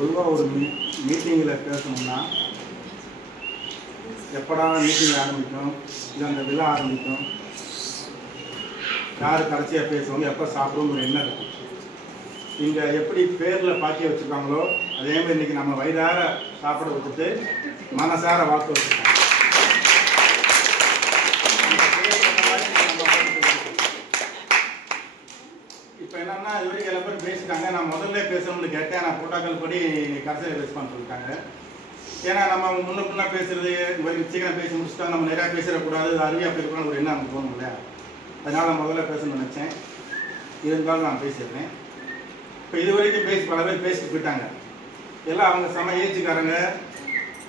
பொதுவாக ஒரு மீட்டிங்கில் பேசணும்னா எப்படா மீட்டிங் ஆரம்பிக்கும், இல்லை அந்த விழா ஆரம்பிக்கும், யார் கடைசியாக பேசுவாங்க, எப்போ சாப்பிடுவோம் ஒரு எண்ணம் இருக்கும். இங்கே எப்படி பேரில் பாக்கிய வச்சுருக்காங்களோ அதேமாதிரி இன்றைக்கி நம்ம வயிறார சாப்பிட வச்சுட்டு மனசார வாழ்க்கை வச்சுருக்காங்க. இப்போ என்னன்னா இது வரைக்கும் எல்லா பேரும் பேசிட்டாங்க. நான் முதல்ல பேசணும்னு கேட்டேன். நான் புரோட்டோக்கால் படி கடைசியில் ரெஸ்பான்ஸ் சொல்லிட்டாங்க. ஏன்னா நம்ம முன்ன பின்னா பேசுறது சீக்கிரம் பேசி முடிச்சுட்டா நம்ம நிறையா பேசிடக்கூடாது, அருவியாக பேசக்கூடாது ஒரு எண்ணம் நமக்கு தோணும் இல்லையா. அதனால் நான் முதல்ல பேசணும்னு நினச்சேன். இருந்தாலும் நான் பேசிடுறேன். இப்போ இது வரைக்கும் பல பேர் பேசிட்டு போயிட்டாங்க. எல்லாம் அவங்க சம ஏஜுக்காரங்க,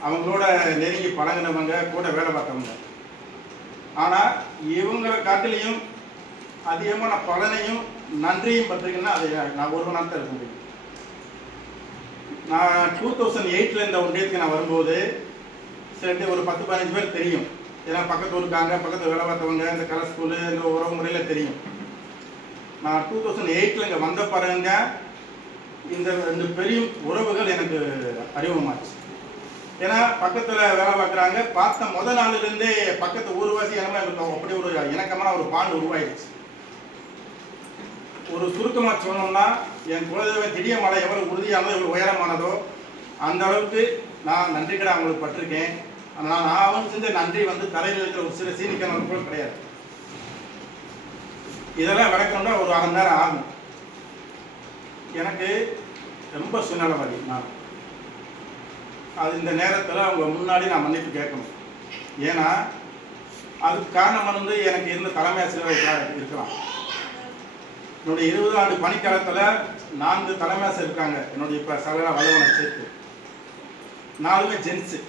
அவங்களோட நெருங்கி பழகினவங்க, கூட வேலை பார்த்தவங்க. ஆனால் இவங்களை காட்டிலையும் அதிகமான பலனையும் நன்றியும் பற்றிங்கன்னா அது நான் ஒரு நாள் தான் இருக்க முடியும். நான் 2008 இந்த ஒன்றியத்துக்கு நான் வரும்போது சரி ஒரு 10-15 பேர் தெரியும். ஏன்னா பக்கத்து ஊருக்காங்க, பக்கத்தில் வேலை பார்த்தவங்க, இந்த கலை ஸ்கூலு, இந்த உறவு முறையில் தெரியும். நான் 2008 இங்கே வந்த பாருங்க இந்த 2 பெரிய உறவுகள் எனக்கு அறிமுகமாச்சு. ஏன்னா பக்கத்தில் வேலை பார்க்குறாங்க, பார்த்த முதல் நாளிலிருந்தே பக்கத்து ஊர்வாசி இனமாக இருக்கும். அப்படி ஒரு இணக்கமான ஒரு பாண்டு உருவாயிடுச்சு. ஒரு சுருக்கமாக சொன்னோம்னா என் குலதெய்வம் திடீய மலை எவ்வளோ உறுதியானதோ எவ்வளோ உயரமானதோ அந்த அளவுக்கு நான் நன்றி கடை அவங்களுக்கு பட்டிருக்கேன். ஆனால் நான் செஞ்ச நன்றி தலையில் இருக்கிற ஒரு சில சீனிக்கான கூட கிடையாது. இதெல்லாம் விளக்கணும்னா ஒரு 1/2 மணி நேரம் ஆகும். எனக்கு ரொம்ப சுயநலவாதி நான். அது இந்த நேரத்தில் அவங்க முன்னாடி நான் மன்னிப்பு கேட்கணும். ஏன்னா அதுக்கு காரணம் எனக்கு இருந்த தலைமை ஆசிரியர் இருக்கலாம். என்னுடைய 20 ஆண்டு பணிக்காலத்தில் 4 தலைமை ஆசிரியர் இருக்காங்க. என்னுடைய இப்போ சகல வலுவனை சேர்த்து 4மே ஜென்ஸு.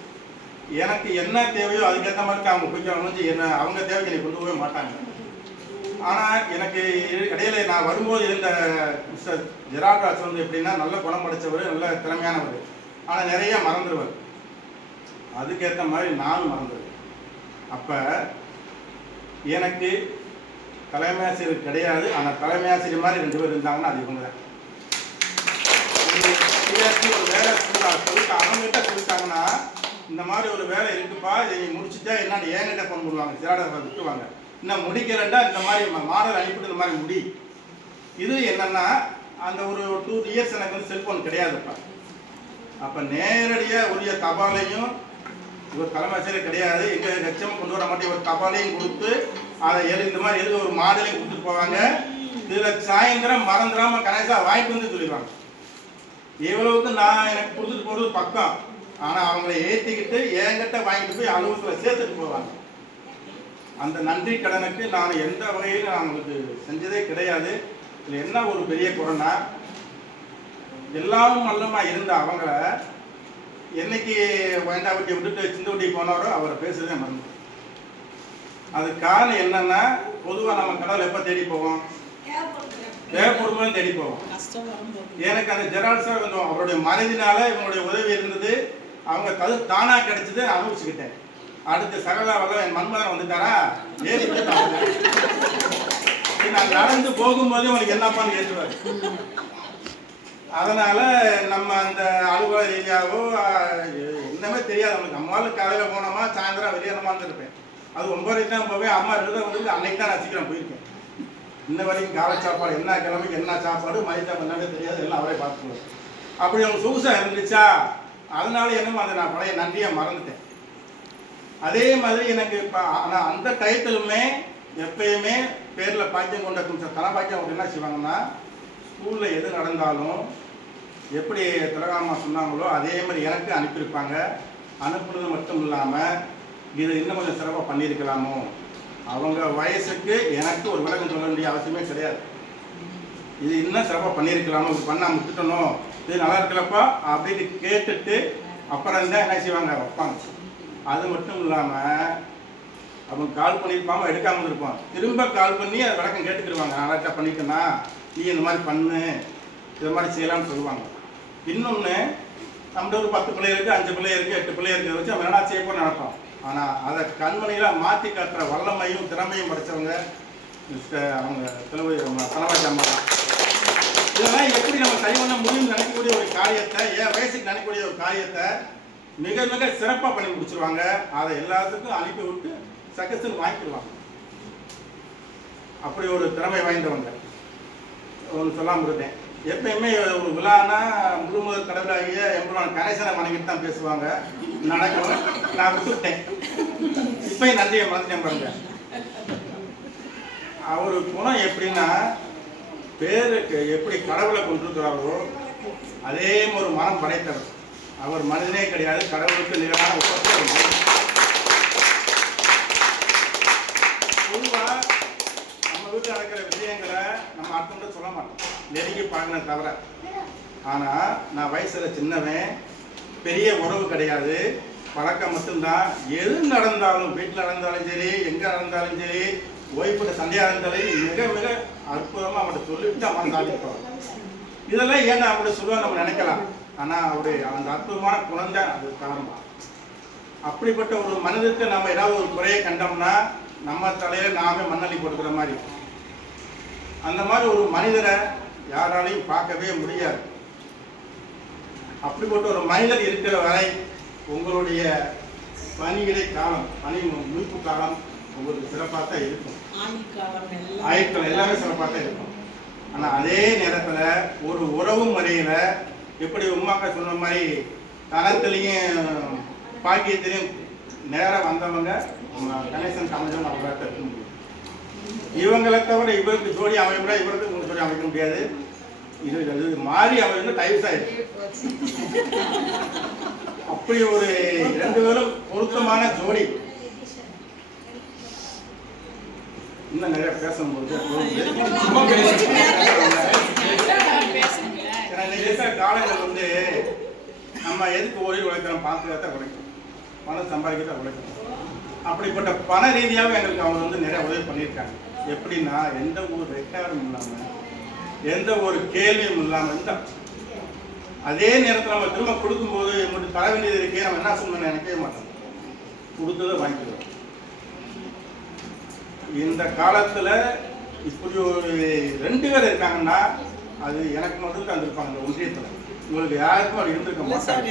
எனக்கு என்ன தேவையோ அதுக்கேற்ற மாதிரி அவங்க கொஞ்சம் அமைஞ்சு அவங்க தேவைக்கு என்னை கொண்டு போக மாட்டாங்க. ஆனால் எனக்கு இடையில நான் வரும்போது இருந்த மிஸ்டர் ஜெரால்ட் ராஜ் எப்படின்னா நல்ல குணம் படைத்தவர், நல்ல திறமையானவர். ஆனால் நிறைய மறந்துடுவார். அதுக்கேற்ற மாதிரி நானும் மறந்துடுவேன். அப்போ எனக்கு தலைமை ஆசிரியர் கிடையாது. ஆனால் தலைமை ஆசிரியர் மாதிரி 2 பேர் இருந்தாங்கன்னா அது இவங்க தான். ஒரு வேலை அவங்ககிட்ட சொல்லிட்டாங்கன்னா இந்த மாதிரி ஒரு வேலை இருக்குப்பா, இதை முடிச்சுட்டா என்னன்னு என்கிட்ட ஃபோன் பண்ணுவாங்க, ஜெரால்ட் விட்டுருவாங்க. இன்னும் முடிக்கலண்டா இந்த மாதிரி மாடல் அனுப்பிட்டு இந்த மாதிரி முடி. இது என்னன்னா அந்த ஒரு 2 இயர்ஸ் எனக்கு செல்ஃபோன் கிடையாதுப்பா. அப்போ நேரடியாக உரிய தபாலையும் ஒரு தலைமை ஆசிரியர் கிடையாது, எங்கள் லட்சம் கொண்டு வர மாட்டேன், ஒரு தபாலையும் கொடுத்து அதை இந்த மாதிரி எழுத ஒரு மாடலையும் கொடுத்துட்டு போவாங்க. இதில் சாயந்தரம் மறந்துடாமல் கணேசாக வாங்கிட்டு வந்து சொல்லிடுவாங்க. இவ்வளவுக்கு நான் எனக்கு கொடுத்துட்டு போகிறது பக்கம். ஆனால் அவங்கள ஏற்றிக்கிட்டு என்கிட்ட வாங்கிட்டு போய் அலுவலகத்தில் சேர்த்துட்டு போவாங்க. அந்த நன்றி கடனுக்கு நான் எந்த வகையிலும் நான் அவங்களுக்கு செஞ்சதே கிடையாது. இதில் என்ன ஒரு பெரிய குறைனா எல்லாரும் நல்லமாக இருந்த அவங்கள என்னைக்கு வேண்டாவட்டியை விட்டுட்டு சிந்துவட்டி போனாரோ அவரை பேசுறதே மறந்து. அது காரணம் என்னன்னா பொதுவாக நம்ம கடவுள் எப்போ தேடி போவோம், தேவைப்படும்போது தேடி போவோம். எனக்கு அந்த ஜெரால்ட் சார் அவருடைய மறைவினால இவங்களுடைய உதவி இருந்தது. அவங்க தானாக கிடைச்சது அனுபவிச்சுக்கிட்டேன். அடுத்த சகலா வல்ல என் மன்மதன் வந்துட்டாரா ஏறி நான் நடந்து போகும்போதே உங்களுக்கு என்னப்பான்னு கேட்டுவார். அதனால நம்ம அந்த அலுவலக ரீதியாவோ என்னமே தெரியாது நம்மளுக்கு. அம்மாவில் காலையில் போனோமா சாயந்தரம் வெளியேறமான்னு இருப்பேன். அது 9 தான் போவேன். அம்மா 2 வந்து அன்னைக்கு தான் நான் சீக்கிரம் போயிருக்கேன். இன்ன வரைக்கும் காலை சாப்பாடு என்ன கிழமைக்கு என்ன சாப்பாடு மதிய சாப்பாடு என்னவே தெரியாது, எல்லாம் அவரே பார்த்துக்குவோம். அப்படி அவங்க சொகுசாக இருந்துச்சா அதனால என்னமோ அதை நான் பழைய நன்றியை மறந்துட்டேன். அதே மாதிரி எனக்கு இப்போ ஆனால் அந்த டயத்திலுமே எப்பயுமே பேரில் பாக்கியம் கொண்ட கொஞ்சம் தனபாக்கியம் அவங்க என்ன செய்வாங்கன்னா ஸ்கூலில் எது நடந்தாலும் எப்படி திலகாமா சொன்னாங்களோ அதே மாதிரி எனக்கு அனுப்பியிருப்பாங்க. அனுப்புனது மட்டும் இல்லாமல் இது இன்னும் கொஞ்சம் சிறப்பாக பண்ணியிருக்கலாமோ, அவங்க வயசுக்கு எனக்கு ஒரு விளக்கம் சொல்ல வேண்டிய அவசியமே கிடையாது, இது இன்னும் சிறப்பாக பண்ணியிருக்கலாமோ, இது பண்ணால் விட்டுட்டணும், இது நல்லா இருக்கலப்பா அப்படின்னு கேட்டுட்டு அப்புறம் இருந்தால் என்ன செய்வாங்க வைப்பாங்க. அது மட்டும் இல்லாமல் அவங்க கால் பண்ணியிருப்பாங்க, எடுக்காமல் இருப்பான், திரும்ப கால் பண்ணி அதை விளக்கம் கேட்டுக்கிடுவாங்க. நான் கரெக்டாக பண்ணிட்டேன்னா நீ இந்த மாதிரி பண்ணு, இது மாதிரி செய்யலாம்னு சொல்லுவாங்க. இன்னொன்று நம்மகிட்ட ஒரு 10 பிள்ளை இருக்குது, 5 பிள்ளை இருக்குது, 8 பிள்ளை இருக்கிறத வச்சு நம்ம என்னடா செய்ய போய் நினைப்போம். ஆனால் அதை கண்மணியில் மாற்றி காட்டுற வல்லமையும் திறமையும் படித்தவங்க அவங்க தலைவாசி அம்மா தான். இதெல்லாம் எப்படி நம்ம சரி பண்ண முடியும்னு நினைக்கக்கூடிய ஒரு காரியத்தை, என் வயசுக்கு நினைக்கக்கூடிய ஒரு காரியத்தை மிக மிக சிறப்பாக பண்ணி முடிச்சிருவாங்க. அதை எல்லாத்துக்கும் அனுப்பி விட்டு சக்சஸ்ன்னு வாங்கிடுவாங்க. அப்படி ஒரு திறமை வாய்ந்தவங்க. ஒன்று சொல்லாமல் இருந்தேன். எப்பயுமே ஒரு விழானா முழுமுதல் கடவுளாகிய எம்பெருமான் கணேசனை வணங்கிட்டு தான் பேசுவாங்க. நடக்கும். நான் விட்டுவிட்டேன். இப்பயும் நன்றியை மறந்துட்டேன் பாருங்க. அவர் குணம் எப்படின்னா, பேருக்கு எப்படி கடவுளை கொண்டிருக்கிறாரோ அதே ஒரு மனம் படைத்தவர். அவர் மனிதனே கிடையாது, கடவுளுக்கு நிகரான ஒப்பற்ற. பொதுவாக நம்ம வீட்டில் நடக்கிற விஷயங்களை நம்ம அடுத்தவங்க சொல்ல மாட்டோம், நெருங்கி பார்க்கணும் தவிர. ஆனால் நான் வயசில் சின்னவன், பெரிய உறவு கிடையாது, பழக்கம் மட்டும்தான். எது நடந்தாலும், வீட்டில் நடந்தாலும் சரி, எங்கே நடந்தாலும் சரி, ஒய்ஃபுட்ட சண்டையாக இருந்தாலும் மிக மிக அற்புதமாக அவங்கள்ட்ட சொல்லிவிட்டு அவன் சாதிப்பான். இதெல்லாம் ஏன்னா அப்படி சொல்லுவாங்க நம்ம நினைக்கலாம். ஆனால் அவருடைய அந்த அற்புதமான குணந்தான் அது காரணம். அப்படிப்பட்ட ஒரு மனிதத்தை நம்ம ஏதாவது ஒரு குறையை கண்டோம்னா நம்ம தலையில் நாமே மண்ணள்ளி போட்டுக்கிற மாதிரி. அந்த மாதிரி ஒரு மனிதரை யாராலையும் பார்க்கவே முடியாது. அப்படிப்பட்ட ஒரு மனிதர் இருக்கிற வரை உங்களுடைய பணியிடை காலம், பணி மீட்பு காலம் உங்களுக்கு சிறப்பாக தான் இருக்கும். ஆயுட்கள் எல்லாமே சிறப்பாக தான் இருக்கும். ஆனால் அதே நேரத்தில் ஒரு உறவு முறையில் எப்படி உமாக்கா சொன்ன மாதிரி தனத்திலையும் பாக்கியத்திலையும் நேரம் வந்தவங்க கணேசன் சமைச்சவங்க அவங்கள்ட்ட இருக்க முடியும். இவங்களை தவிர இவருக்கு ஜோடி அமைய, இவருக்கு உங்களுக்கு ஜோடி அமைக்க முடியாது. இது மாறி அவங்க டைப்ஸ் ஆயிடுச்சு. அப்படி ஒரு 2 பேரும் பொருத்தமான ஜோடி. இன்னும் நிறைய பேசும்போது காலங்கள் வந்து நம்ம எதுக்கு ஓடி உழைக்கிறோம், பார்த்துதான் உழைக்கணும், பணம் சம்பாதிக்கத்தான் உழைக்கணும். அப்படிப்பட்ட பண ரீதியாகவும் எங்களுக்கு அவங்க வந்து நிறைய உதவி பண்ணியிருக்காங்க. எப்படின்னா எந்த ஒரு ரெக்கார்டும் இல்லாமல், எந்த ஒரு கேள்வியும் இல்லாமல் இருந்தால், அதே நேரத்தில் நம்ம திரும்ப கொடுக்கும்போது எங்களுக்கு தர வேண்டியது இருக்கே, நம்ம என்ன சொல்லணும்னு நினைக்கவே மாட்டோம், கொடுத்ததை வாங்கிக்கிறோம். இந்த காலத்தில் இப்படி ஒரு 2 பேர் இருக்காங்கன்னா அது எனக்கு மட்டும் தான் இருந்திருப்பாங்க. இந்த ஒன்றியத்தில் உங்களுக்கு யாருக்கும் அப்படி இருந்திருக்க மாட்டாங்க.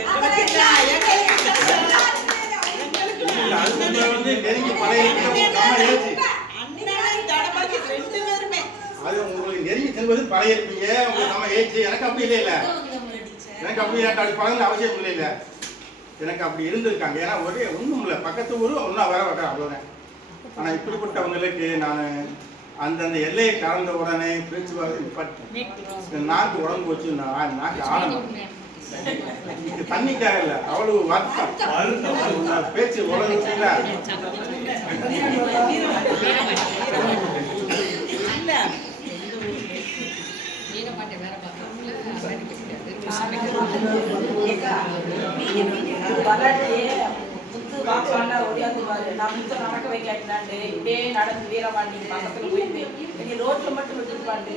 வந்து நெருங்கி பழைய அது உங்களுக்கு நெருங்கி செல்வது பழைய இருப்பீங்க. உங்களுக்கு நம்ம ஏச்சு. எனக்கு அப்படி இல்லை. எனக்கு அப்படி அப்படி பழகுற அவசியம் இல்லை. எனக்கு அப்படி இருந்திருக்காங்க. ஏன்னா ஒரே ஒன்றும் இல்லை, பக்கத்து ஊர் ஒன்றா வர அவ்வளோதான். ஆனால் இப்படிப்பட்டவங்களுக்கு நான் அந்தந்த எல்லையை கலந்த உடனே பேச்சுவார்த்தை நாக்கு உடம்பு வச்சு நாக்கு ஆடணும். தண்ணிக்காக இல்லை, அவ்வளவு வருத்தம் பேச்சு உடம்புல. நான் முத்த நடக்க வைக்காட்டினாண்டு இப்படியே நடந்து வீரவாண்டி பக்கத்துல போயிட்டு ரோட்ல மட்டும் விட்டுருப்பாண்டு.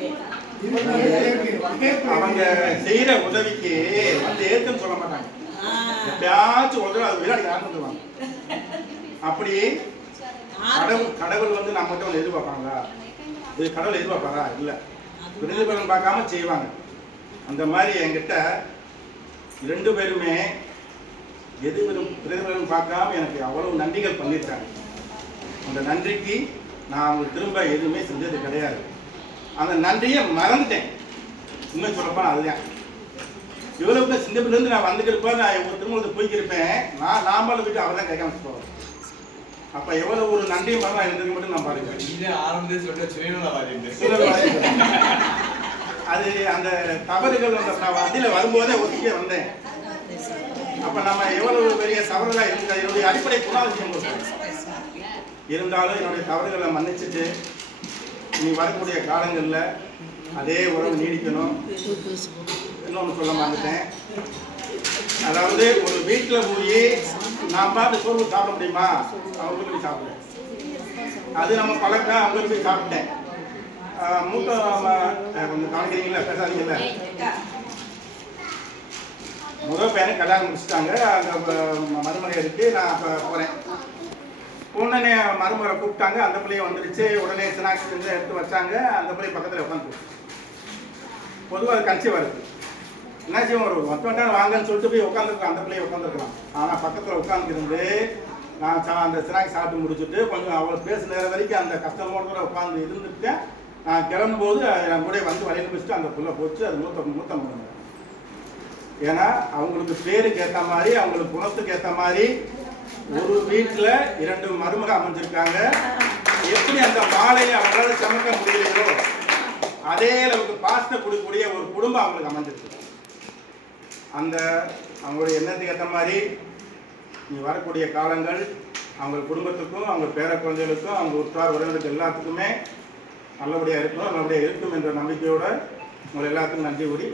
அவங்க செய்யற உதவிக்கு வந்து ஏத்துன்னு சொல்ல மாட்டாங்க. எப்பயாச்சும் உதவி அது விளையாடி ஆரம்பிச்சுவாங்க. அப்படி கடவுள் வந்து நம்ம மட்டும் எதிர்பார்ப்பாங்களா? இது கடவுள் எதிர்பார்ப்பாரா? இல்லை, பிரதிபலன் பார்க்காம செய்வாங்க. அந்த மாதிரி என்கிட்ட 2 பேருமே எதுவும் பிரதிபலன் பார்க்காம எனக்கு அவ்வளவு நன்றிகள் பண்ணியிருக்காங்க. அந்த நன்றிக்கு நான் அவங்களுக்கு திரும்ப எதுவுமே செஞ்சது கிடையாது. அந்த நன்றியை மறந்துட்டேன். உண்மை சொல்லப்பா அதுதான். இவ்வளவுக்கு சிந்தப்பிலிருந்து நான் வந்துக்கிறப்ப நான் இவங்க திரும்ப போய்க்கிருப்பேன். நாமளும் விட்டு அவர் தான் கேட்காம போவேன். அப்போ எவ்வளோ ஒரு நன்றியும் மரம் இருந்தது மட்டும் நான் பாருங்க. அது அந்த தவறுகள் அந்த வண்டியில் வரும்போதே ஒதுக்கே வந்தேன். அப்போ நம்ம எவ்வளவு பெரிய தவறுகளாக இருக்குது, என்னுடைய அடிப்படை குணாதிசயம் இருந்தாலும் என்னுடைய தவறுகளை மன்னிச்சுட்டு நீ வரக்கூடிய காலங்களில் அதே உறவு நீடிக்கணும். இன்னொன்று சொல்ல மாட்டேன். அதாவது ஒரு வீட்டில் போய் நான் பார்த்து சோறு சாப்பிட முடியுமா? அவங்களுக்கு போய் சாப்பிடுவேன். அது நம்ம பழக்கம். அவங்களுக்கு போய் சாப்பிட்டேன். மூத்த கொஞ்சம் கவனிக்கிறீங்களா? பேசாதீங்கல்ல. முதல் பையனை கல்யாணம் முடிச்சுட்டாங்க. அங்கே மருமகை இருக்கு. நான் அப்போ போகிறேன். உடனே மருமகளை கூப்பிட்டாங்க. அந்த பிள்ளைய வந்துடுச்சு. உடனே ஸ்நாக்ஸ் எடுத்து வச்சாங்க. அந்த பிள்ளை பக்கத்தில் உட்காந்து பொதுவாக அது கன்சீவ் வருது. என்ன செய்வோம், ஒரு மொத்தம் வாங்கன்னு சொல்லிட்டு போய் உட்காந்துருக்கோம், அந்த பிள்ளைய உட்காந்துருக்கலாம். ஆனால் பக்கத்தில் உட்காந்துருந்து நான் அந்த ஸ்நாக்ஸ் சாப்பிட்டு முடிச்சுட்டு கொஞ்சம் அவ்வளோ பேச நேரம் வரைக்கும் அந்த கஸ்டமரோட உட்காந்து இருந்துட்டு நான் கிளம்பும்போது என் கூட வந்து வழியில் வச்சுட்டு அந்த புள்ள போச்சு. அது மூத்த முடியும். ஏன்னா அவங்களுக்கு பேருக்கு ஏற்ற மாதிரி, அவங்களுக்கு குணத்துக்கு ஏற்ற மாதிரி ஒரு வீட்டில் 2 மருமக அமைஞ்சிருக்காங்க. எப்படி அந்த மாலையை அவங்களால சமைக்க முடியலையோ அதே அளவுக்கு பாசத்தை கொடுக்கக்கூடிய ஒரு குடும்பம் அவங்களுக்கு அமைஞ்சிருக்கு. அந்த அவங்களுடைய எண்ணத்துக்கு ஏற்ற மாதிரி நீ வரக்கூடிய காலங்கள் அவங்க குடும்பத்துக்கும் அவங்க பேர குழந்தைகளுக்கும் அவங்க உற்றார் உறவினருக்கு எல்லாத்துக்குமே நல்லபடியாக இருக்கும், நல்லபடியாக இருக்கும் என்ற நம்பிக்கையோடு உங்களை எல்லாத்துக்கும் நன்றி கூறி